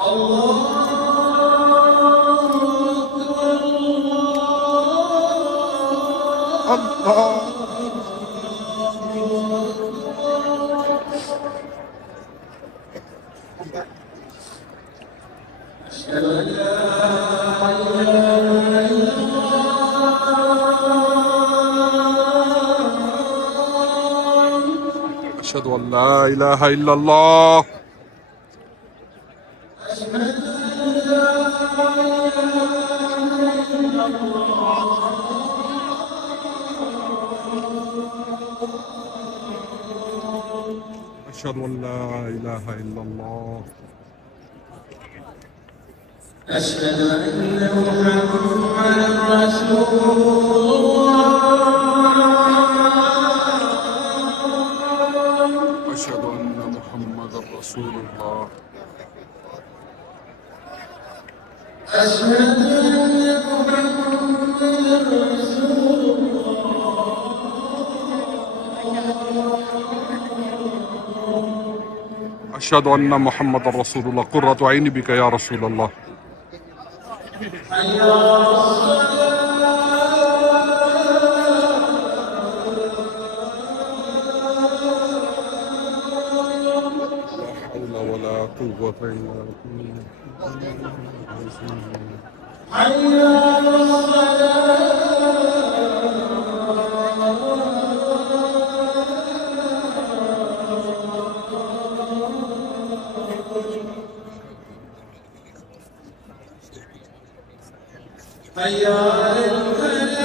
الله. أشهد أن لا إله إلا الله. أشهد أن لا إله إلا الله. أشهد أن محمدا رسول الله. أشهد أن محمدا رسول الله. أشهد أن محمدا رسول أشهد أن محمدا رسول الله. قرة عيني بك يا رسول الله. حي على الصلاة. لا حول ولا قوة إلا بالله. حي على الصلاة. حي على الفلاح.